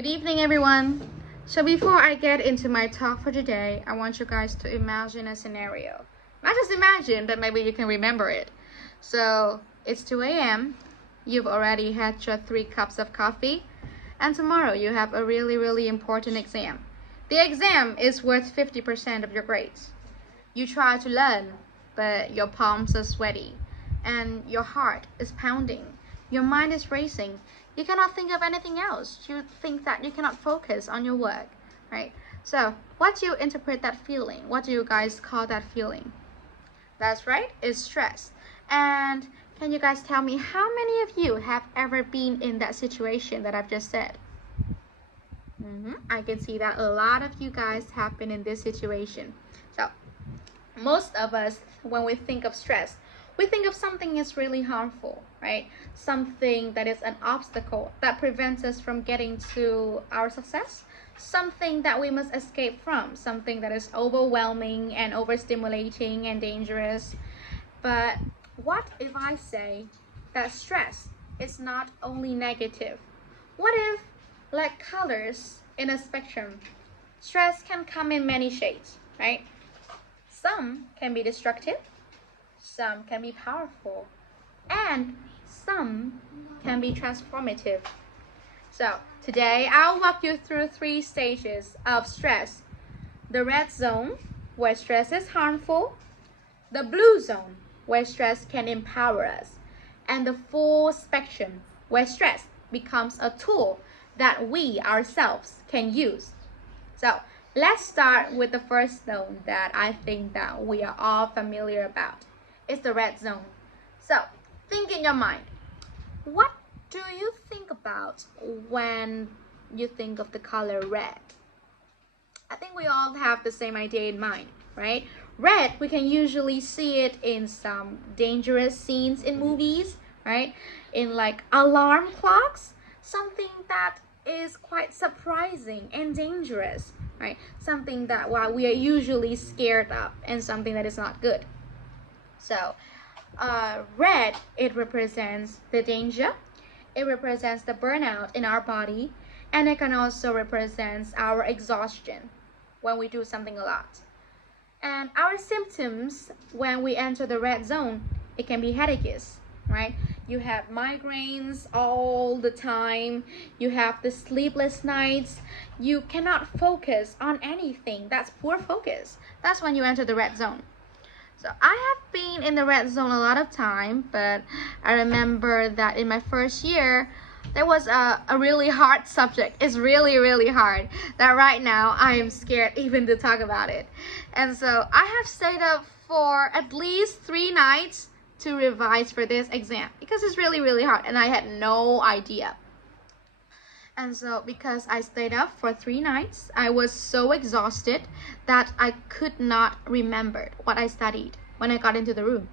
Good evening, everyone. So before I get into my talk for today, I want you guys to imagine a scenario. Not just imagine, but maybe you can remember it. So it's 2 a.m. You've already had your 3 cups of coffee, and tomorrow you have a really important exam. The exam is worth 50% of your grades. You try to learn, but your palms are sweaty, and your heart is pounding. Your mind is racing. You cannot think of anything else. You think that you cannot focus on your work, right? So what do you interpret that feeling? What do you guys call that feeling? That's right, it's stress. And can you guys tell me how many of you have ever been in that situation that I've just said? I can see that a lot of you guys have been in this situation. So most of us, when we think of stress, we think of something is really harmful, right? Something that is an obstacle that prevents us from getting to our success, something that we must escape from, something that is overwhelming and overstimulating and dangerous. But what if I say that stress is not only negative? What if, like colors in a spectrum, stress can come in many shades, right? Some can be destructive, some can be powerful, and some can be transformative. So today I'll walk you through 3 stages of stress: the red zone, where stress is harmful; the blue zone, where stress can empower us; and the full spectrum, where stress becomes a tool that we ourselves can use. So let's start with the first zone that I think that we are all familiar about. It's the red zone. So think in your mind, what do you think about when you think of the color red? I think we all have the same idea in mind, right? Red, we can usually see it in some dangerous scenes in movies, right? In like alarm clocks, something that is quite surprising and dangerous, right? Something that we are usually scared of, and something that is not good. So red, it represents the danger, it represents the burnout in our body, and it can also represent our exhaustion when we do something a lot. And our symptoms when we enter the red zone, it can be headaches, right? You have migraines all the time, you have the sleepless nights, you cannot focus on anything. That's poor focus. That's when you enter the red zone. So I have been in the red zone a lot of time, but I remember that in my first year, there was a really hard subject. It's really hard that right now I am scared even to talk about it. And so I have stayed up for at least 3 nights to revise for this exam because it's really hard and I had no idea. And so because I stayed up for 3 nights, I was so exhausted that I could not remember what I studied when I got into the room.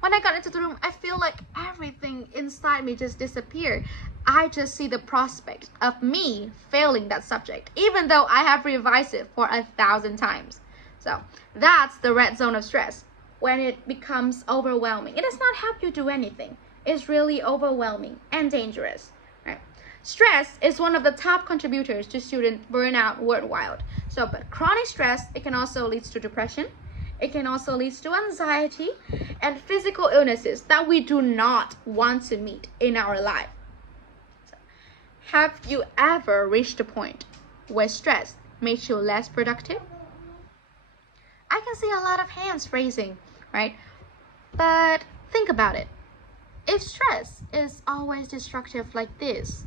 When I got into the room, I feel like everything inside me just disappeared. I just see the prospect of me failing that subject, even though I have revised it for 1,000 times. So that's the red zone of stress, when it becomes overwhelming. It does not help you do anything. It's really overwhelming and dangerous. Stress is one of the top contributors to student burnout worldwide. So, but chronic stress, it can also lead to depression. It can also lead to anxiety and physical illnesses that we do not want to meet in our life. So, have you ever reached a point where stress makes you less productive? I can see a lot of hands raising, right? But think about it. If stress is always destructive like this,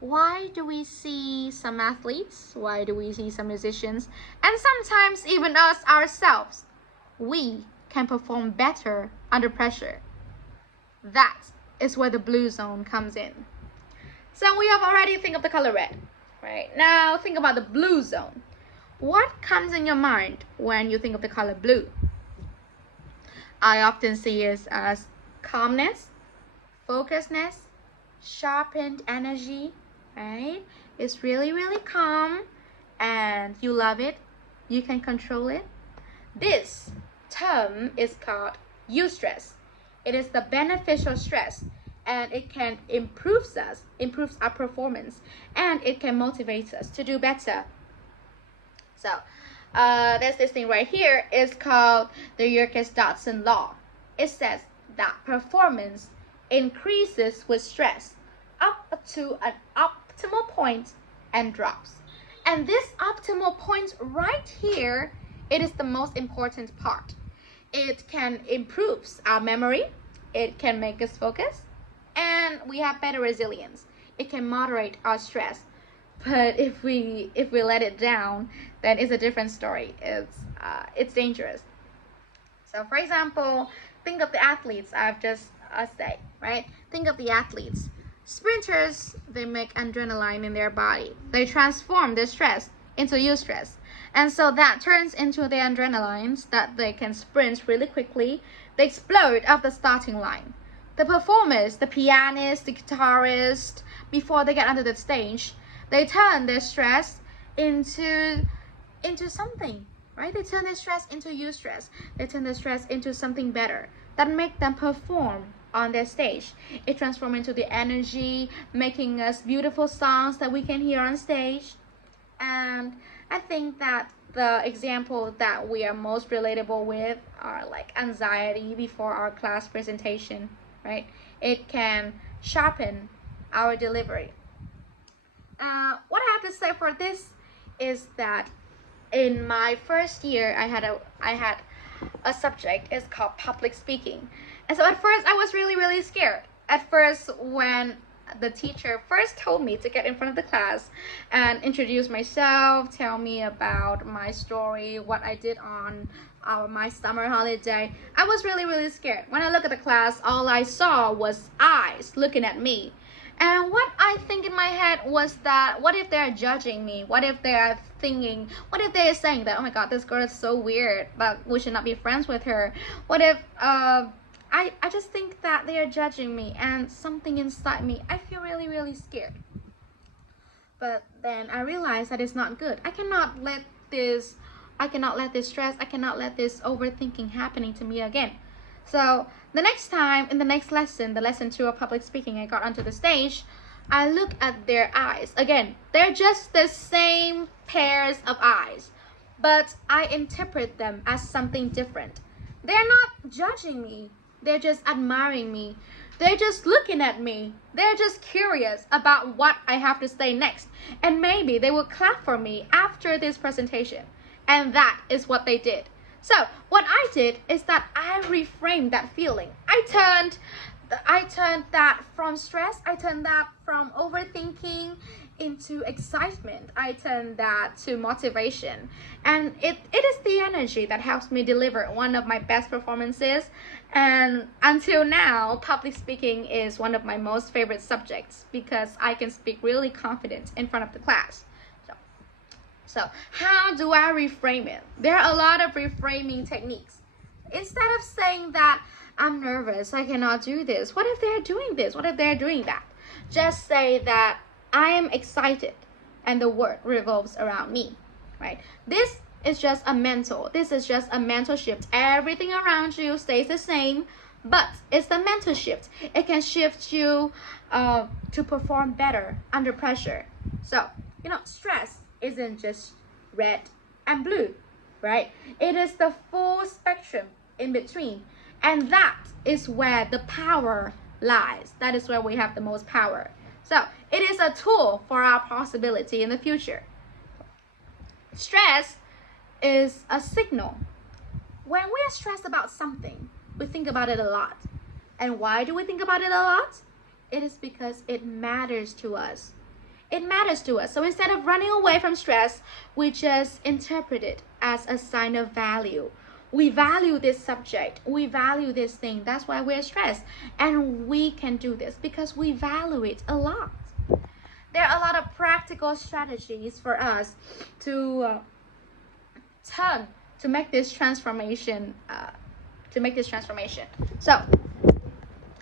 why do we see some athletes, why do we see some musicians, and sometimes even us ourselves, we can perform better under pressure? That is where the blue zone comes in. So we have already think of the color red, right? Now think about the blue zone. What comes in your mind when you think of the color blue? I often see it as calmness, focusedness, sharpened energy, right? It's really calm and you love it. You can control it. This term is called eustress. It is the beneficial stress, and it can improves our performance, and it can motivate us to do better. So there's this thing right here. It's called the Yerkes-Dodson law. It says that performance increases with stress up to an optimal point and drops. And this optimal point right here, it is the most important part. It can improve our memory, it can make us focus, and we have better resilience. It can moderate our stress. But if we let it down, then it's a different story. It's dangerous. So for example, think of the athletes I've just said, right? Think of the athletes. Sprinters, they make adrenaline in their body. They transform their stress into eustress. And so that turns into the adrenalines that they can sprint really quickly. They explode off the starting line. The performers, the pianist, the guitarist, before they get onto the stage, they turn their stress into something, right? They turn their stress into eustress. They turn their stress into something better that make them perform on their stage. It transforms into the energy, making us beautiful songs that we can hear on stage. And I think that the example that we are most relatable with are like anxiety before our class presentation, right? It can sharpen our delivery. What I have to say for this is that in my first year, I had a subject. It's called public speaking. And so at first I was really scared. At first, when the teacher first told me to get in front of the class and introduce myself, tell me about my story, what I did on my summer holiday, I was really scared. When I look at the class, all I saw was eyes looking at me. And what I think in my head was that, what if they're judging me? What if they're thinking, what if they're saying that, oh my god, this girl is so weird, but we should not be friends with her? What if, I just think that they are judging me, and something inside me, I feel really scared. But then I realized that it's not good. I cannot let this stress, I cannot let this overthinking happening to me again. So the next time, in the next lesson, the lesson 2 of public speaking, I got onto the stage, I look at their eyes. Again, they're just the same pairs of eyes, but I interpret them as something different. They're not judging me. They're just admiring me. They're just looking at me. They're just curious about what I have to say next. And maybe they will clap for me after this presentation. And that is what they did. So what I did is that I reframed that feeling. I turned that from stress, I turned that from overthinking into excitement. I turned that to motivation. And it is the energy that helps me deliver one of my best performances. And until now, public speaking is one of my most favorite subjects because I can speak really confident in front of the class. So how do I reframe it? There are a lot of reframing techniques. Instead of saying that I'm nervous, I cannot do this, what if they're doing this? What if they're doing that? Just say that I am excited and the world revolves around me, right? This is just a mental shift. Everything around you stays the same, but it's the mental shift. It can shift you to perform better under pressure. So, stress isn't just red and blue, right? It is the full spectrum in between. And that is where the power lies. That is where we have the most power. So it is a tool for our possibility in the future. Stress is a signal. When we are stressed about something, we think about it a lot. And why do we think about it a lot? It is because it matters to us. It matters to us. So instead of running away from stress, we just interpret it as a sign of value. We value this subject. We value this thing. That's why we're stressed. And we can do this because we value it a lot. There are a lot of practical strategies for us to make this transformation. So,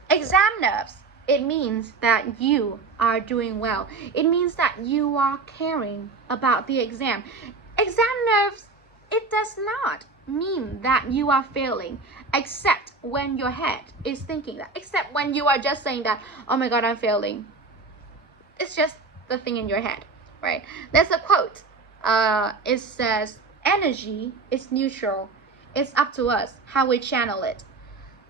exam nerves. It means that you are doing well. It means that you are caring about the exam. Exam nerves, it does not mean that you are failing, except when your head is thinking that, except when you are just saying that, oh my God, I'm failing. It's just the thing in your head, right? There's a quote. It says, energy is neutral. It's up to us how we channel it.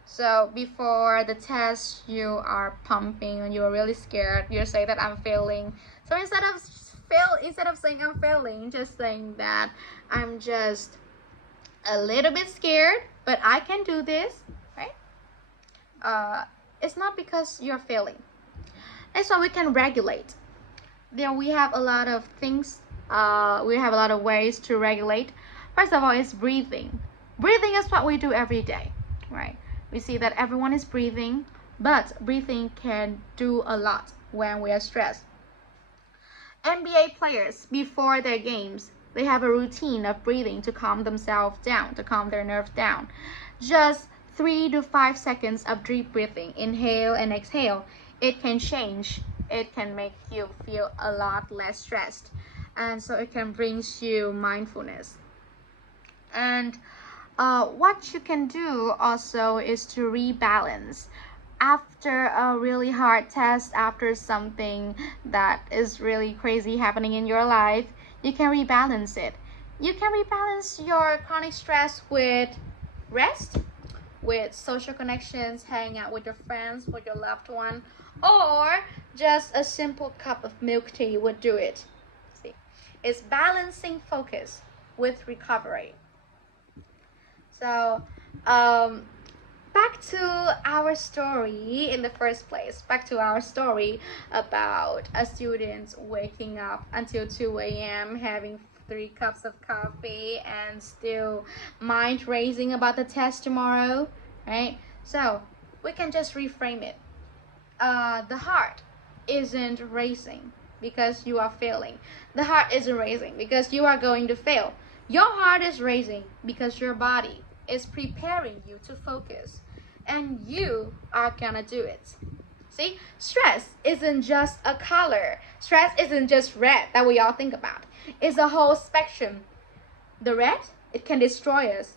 So before the test, you are pumping and you're really scared. You say that I'm failing. So instead of saying I'm failing, just saying that I'm just a little bit scared, but I can do this, right? It's not because you're failing. And so we can regulate. Then we have a lot of things. We have a lot of ways to regulate. First of all, is breathing. Breathing is what we do every day, right? We see that everyone is breathing, but breathing can do a lot when we are stressed. NBA players, before their games, they have a routine of breathing to calm themselves down, to calm their nerves down. Just 3 to 5 seconds of deep breathing, inhale and exhale, it can change. It can make you feel a lot less stressed. And so it can bring you mindfulness. And what you can do also is to rebalance. After a really hard test, after something that is really crazy happening in your life, you can rebalance it. You can rebalance your chronic stress with rest, with social connections, hanging out with your friends, with your loved one, or just a simple cup of milk tea would do it. See, it's balancing focus with recovery. So, back to our story in the first place. Back to our story about a student waking up until 2 a.m. having 3 cups of coffee and still mind racing about the test tomorrow, right? So we can just reframe it. The heart isn't racing because you are failing. The heart isn't racing because you are going to fail. Your heart is racing because your body is preparing you to focus, and you are gonna do it. See, stress isn't just a color. Stress isn't just red that we all think about. It's a whole spectrum. The red, it can destroy us.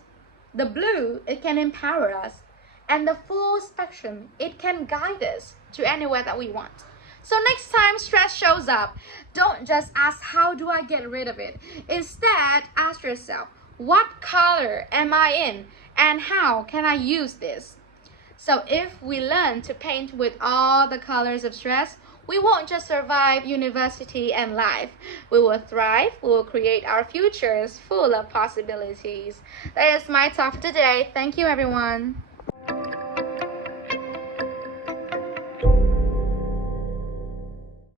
The blue, it can empower us. And the full spectrum, it can guide us to anywhere that we want. So next time stress shows up, don't just ask, how do I get rid of it? Instead, ask yourself, what color am I in? And how can I use this? So if we learn to paint with all the colors of stress, we won't just survive university and life. We will thrive. We will create our futures full of possibilities. That is my talk for today. Thank you, everyone.